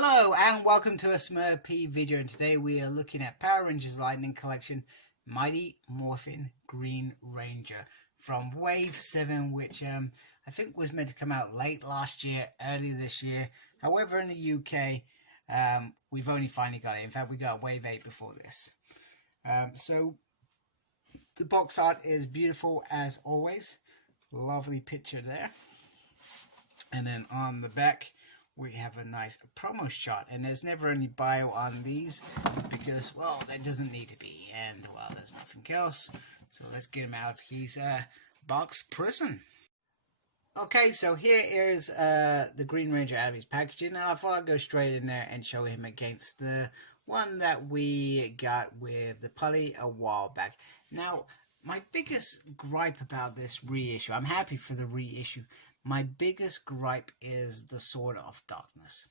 Hello and welcome to a Smurp video, and today we are looking at Power Rangers Lightning Collection Mighty Morphin Green Ranger from Wave 7, which I think was meant to come out late last year, early this year. However, in the UK, we've only finally got it. In fact, we got Wave 8 before this. So the box art is beautiful as always. Lovely picture there. And then on the back, we have a nice promo shot, and there's never any bio on these because, well, there doesn't need to be, and, well, there's nothing else. So let's get him out of his box prison. Okay, so here is the Green Ranger out of his packaging, and I thought I'd go straight in there and show him against the one that we got with the Putty a while back. Now, my biggest gripe about this reissue, I'm happy for the reissue. My biggest gripe is the Sword of Darkness.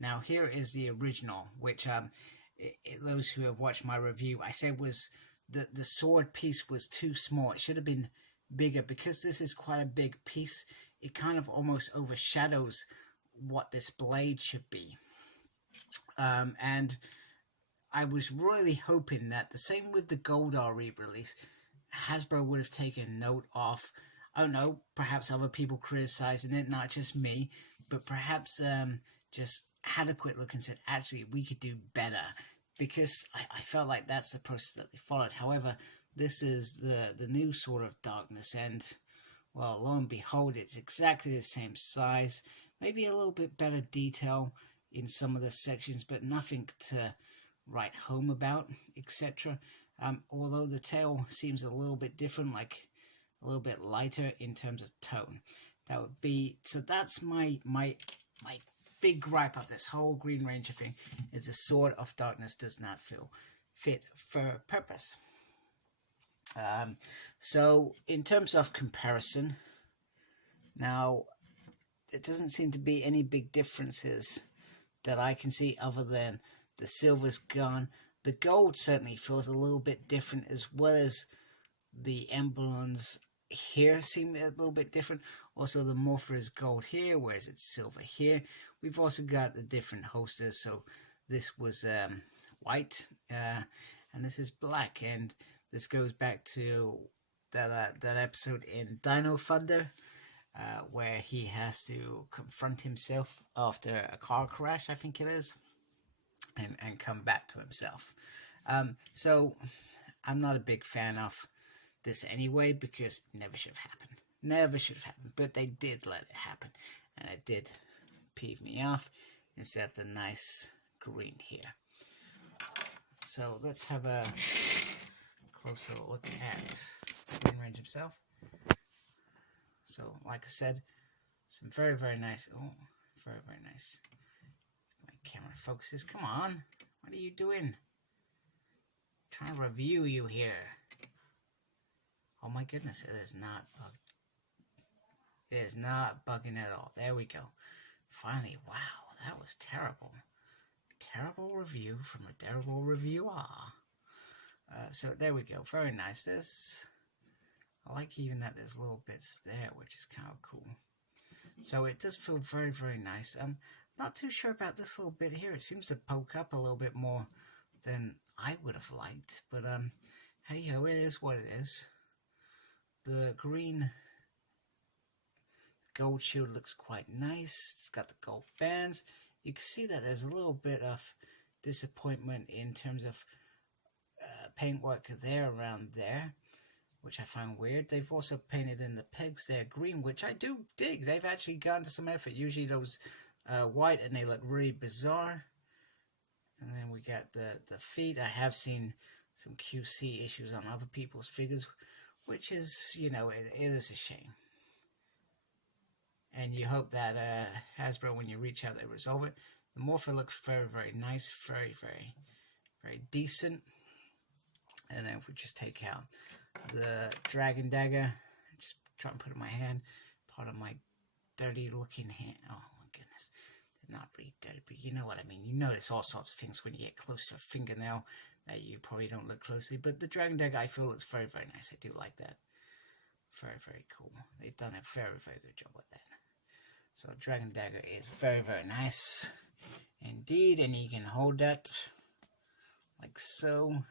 Now, here is the original, which those who have watched my review, I said was the sword piece was too small. It should have been bigger. Because this is quite a big piece, it kind of almost overshadows what this blade should be. And I was really hoping that the same with the Goldar re-release, Hasbro would have taken note of, I don't know, perhaps other people criticizing it, not just me, but perhaps just had a quick look and said, actually, we could do better, because I felt like that's the process that they followed. However, this is the new Sword of Darkness, and, well, lo and behold, it's exactly the same size, maybe a little bit better detail in some of the sections, but nothing to write home about, etc. Although the tail seems a little bit different, like a little bit lighter in terms of tone. That would be, so that's my big gripe of this whole Green Ranger thing, is the Sword of Darkness does not feel fit for purpose. So in terms of comparison, now there doesn't seem to be any big differences that I can see other than the silver's gone. The gold certainly feels a little bit different, as well as the emblems here seem a little bit different. Also, the morpher is gold here, whereas it's silver here. We've also got the different holsters. So this was white, and this is black, and this goes back to that episode in Dino Thunder, where he has to confront himself after a car crash, I think it is, and come back to himself. So I'm not a big fan of this anyway, because it never should have happened. Never should have happened, but they did let it happen, and it did peeve me off instead of the nice green here. So let's have a closer look at Green Ranger himself. So, like I said, some very, very nice, very, very nice. My camera focuses. Come on, what are you doing? I'm trying to review you here. Oh my goodness, it is not bugged. It is not bugging at all. There we go. Finally, wow, that was terrible. Terrible review from a terrible reviewer. So there we go. Very nice. I like even that there's little bits there, which is kind of cool. So it does feel very, very nice. Not too sure about this little bit here. It seems to poke up a little bit more than I would have liked. But hey ho, it is what it is. The green gold shield looks quite nice. It's got the gold bands. You can see that there's a little bit of disappointment in terms of paintwork there around there, which I find weird. They've also painted in the pegs there green, which I do dig. They've actually gone to some effort. Usually those white and they look really bizarre. And then we got the feet. I have seen some QC issues on other people's figures, which is, you know, it is a shame. And you hope that Hasbro, when you reach out, they resolve it. The morpher looks very, very nice. Very, very, very decent. And then if we just take out the Dragon Dagger, just try and put it in my hand. Part of my dirty looking hand. Oh my goodness. They're not really dirty, but you know what I mean. You notice all sorts of things when you get close to a fingernail that you probably don't look closely. But the Dragon Dagger, I feel, looks very, very nice. I do like that. Very, very cool. They've done a very, very good job with that. So Dragon Dagger is very, very nice. Indeed, and he can hold that like so.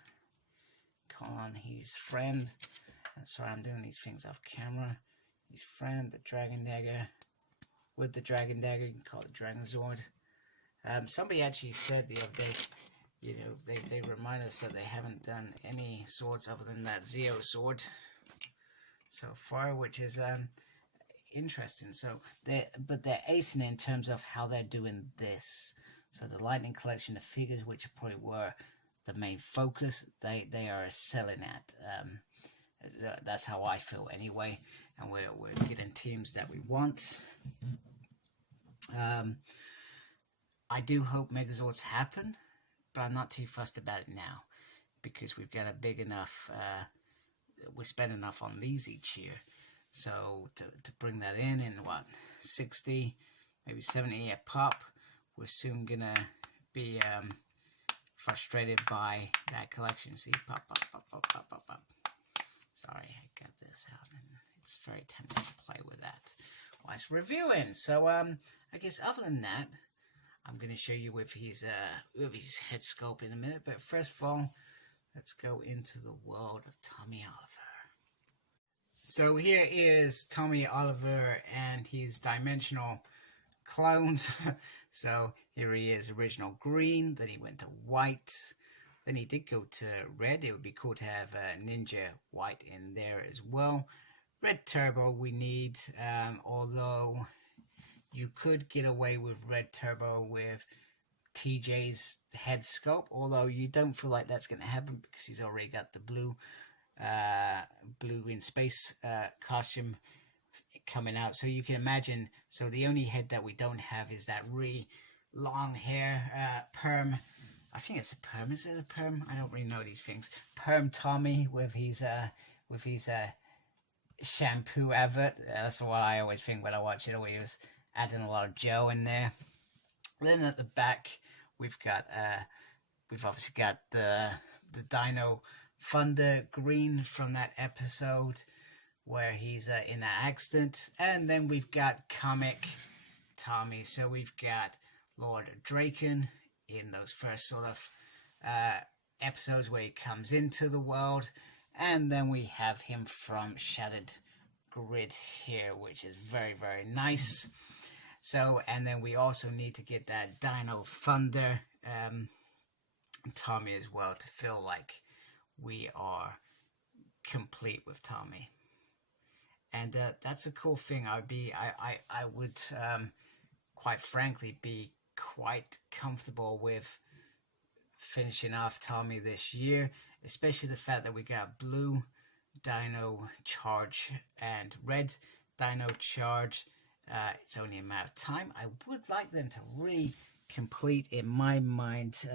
Call on his friend. Sorry, I'm doing these things off camera. His friend, the Dragon Dagger. With the Dragon Dagger, you can call it Dragon Zord. Somebody actually said the other day, you know, they remind us that they haven't done any swords other than that Zeo sword so far, which is interesting. So they're acing in terms of how they're doing this. So the Lightning Collection, the figures, which probably were the main focus, they are selling at. That's how I feel anyway, and we're getting teams that we want. I do hope Megazords happen, but I'm not too fussed about it now because we've got a big enough. We spend enough on these each year, so to bring that in what 60, maybe 70 a pop, we're soon gonna be frustrated by that collection. See, pop, pop, pop, pop, pop, pop, pop. Sorry, I got this out, and it's very tempting to play with that whilst reviewing. So, I guess other than that, I'm going to show you with his head sculpt in a minute. But first of all, let's go into the world of Tommy Oliver. So here is Tommy Oliver and his dimensional clones. So here he is, original green, then he went to white, then he did go to red. It would be cool to have Ninja White in there as well. Red Turbo we need, although you could get away with Red Turbo with TJ's head sculpt, although you don't feel like that's going to happen because he's already got the blue in space costume coming out. So you can imagine, so the only head that we don't have is that really long hair perm. I think it's a perm. Is it a perm? I don't really know these things. Perm Tommy with his shampoo advert. That's what I always think when I watch it. Where he was adding a lot of gel in there. Then at the back, we've obviously got the Dino Thunder green from that episode where he's in that accident, and then we've got comic Tommy. So we've got Lord Draken in those first sort of episodes where he comes into the world, and then we have him from Shattered Grid here, which is very, very nice. So, and then we also need to get that Dino Thunder Tommy as well to feel like we are complete with Tommy. And that's a cool thing. I would quite frankly be quite comfortable with finishing off Tommy this year, especially the fact that we got blue Dino Charge and red Dino Charge. It's only a matter of time. I would like them to re-complete, in my mind.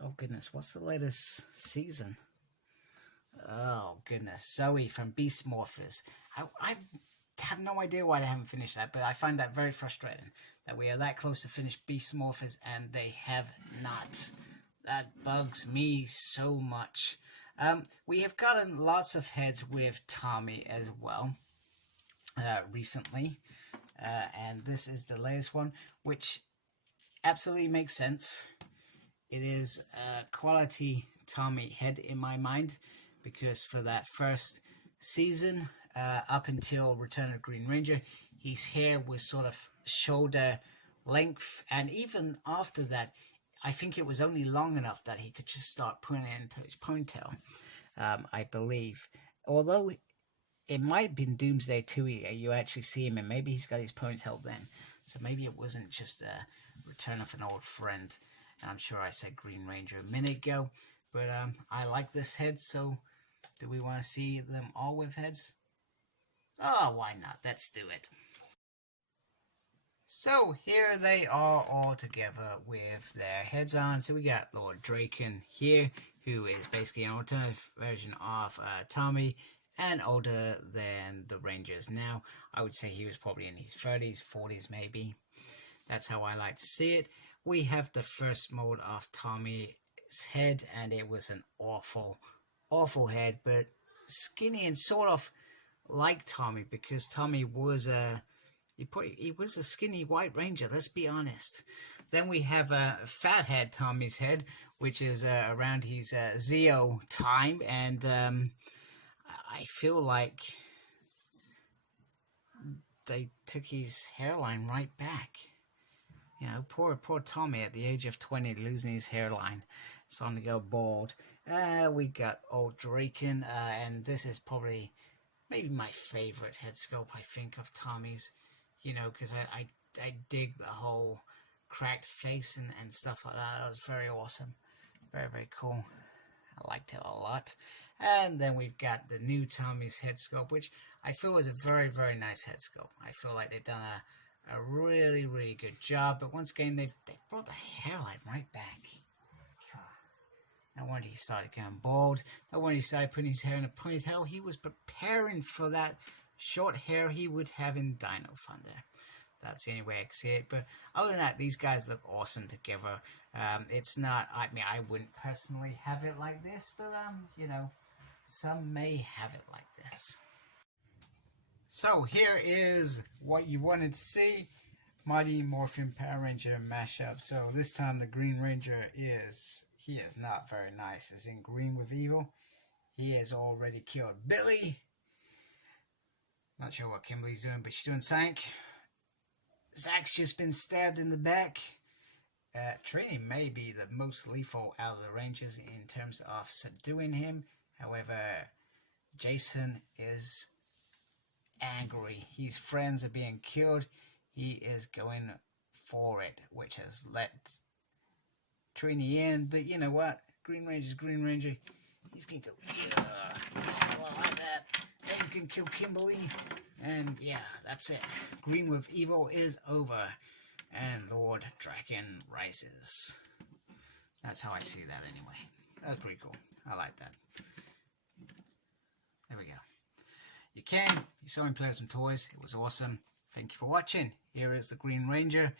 Oh goodness, what's the latest season? Oh goodness, Zoe from Beast Morphers. I have no idea why they haven't finished that, but I find that very frustrating that we are that close to finish Beast Morphers and they have not. That bugs me so much. We have gotten lots of heads with Tommy as well recently, and this is the latest one, which absolutely makes sense. It is a quality Tommy head in my mind, because for that first season, up until Return of Green Ranger, his hair was sort of shoulder length, and even after that, I think it was only long enough that he could just start putting it into his ponytail, I believe. Although it might have been Doomsday 2, you actually see him, and maybe he's got his ponytail then. So maybe it wasn't just a return of an old friend. And I'm sure I said Green Ranger a minute ago, but I like this head, so do we want to see them all with heads? Oh, why not? Let's do it. So here they are all together with their heads on. So we got Lord Draken here, who is basically an alternative version of Tommy, and older than the Rangers now. I would say he was probably in his 30s, 40s maybe. That's how I like to see it. We have the first mold of Tommy's head, and it was an awful, awful head, but skinny and sort of like Tommy, because Tommy was a He was a skinny white ranger, let's be honest. Then we have a fathead Tommy's head, which is around his Zeo time, and I feel like they took his hairline right back. You know, poor Tommy at the age of 20 losing his hairline. Starting to go bald. We got old Draken, and this is probably maybe my favorite head sculpt, I think, of Tommy's. You know, because I dig the whole cracked face and stuff like that. That was very awesome. Very, very cool. I liked it a lot. And then we've got the new Tommy's head sculpt, which I feel was a very, very nice head sculpt. I feel like they've done a really, really good job. But once again, they brought the hairline right back. No wonder he started going bald. No wonder he started putting his hair in a ponytail. He was preparing for that short hair he would have in Dino Thunder. That's the only way I can see it. But other than that, these guys look awesome together. It's not, I mean, I wouldn't personally have it like this, but, you know, some may have it like this. So here is what you wanted to see. Mighty Morphin Power Ranger mashup. So this time the Green Ranger he is not very nice. It's in green with evil. He has already killed Billy. Not sure what Kimberly's doing, but she's doing something. Zach's just been stabbed in the back. Trini may be the most lethal out of the Rangers in terms of subduing him. However, Jason is angry. His friends are being killed. He is going for it, which has let Trini in. But you know what? Green Ranger's Green Ranger. He's going to go, like that. Then he's going to kill Kimberly. And yeah, that's it. Green with Evil is over. And Lord Draken rises. That's how I see that anyway. That's pretty cool. I like that. There we go. You saw him play some toys. It was awesome. Thank you for watching. Here is the Green Ranger.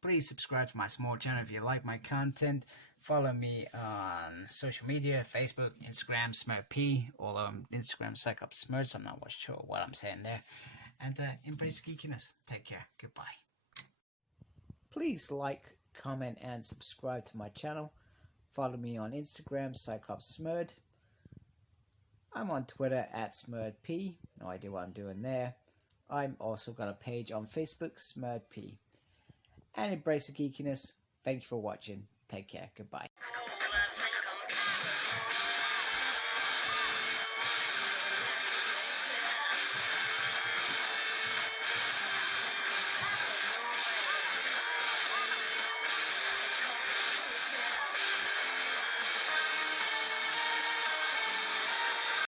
Please subscribe to my small channel if you like my content. Follow me on social media, Facebook, Instagram, SmurP, although on Instagram, Cyclops Smurd, so I'm not sure what I'm saying there. And embrace geekiness. Take care. Goodbye. Please like, comment, and subscribe to my channel. Follow me on Instagram, Cyclops Smurd. I'm on Twitter at SmurP. No idea what I'm doing there. I'm also got a page on Facebook, SmurP. And embrace the geekiness. Thank you for watching. Take care. Goodbye.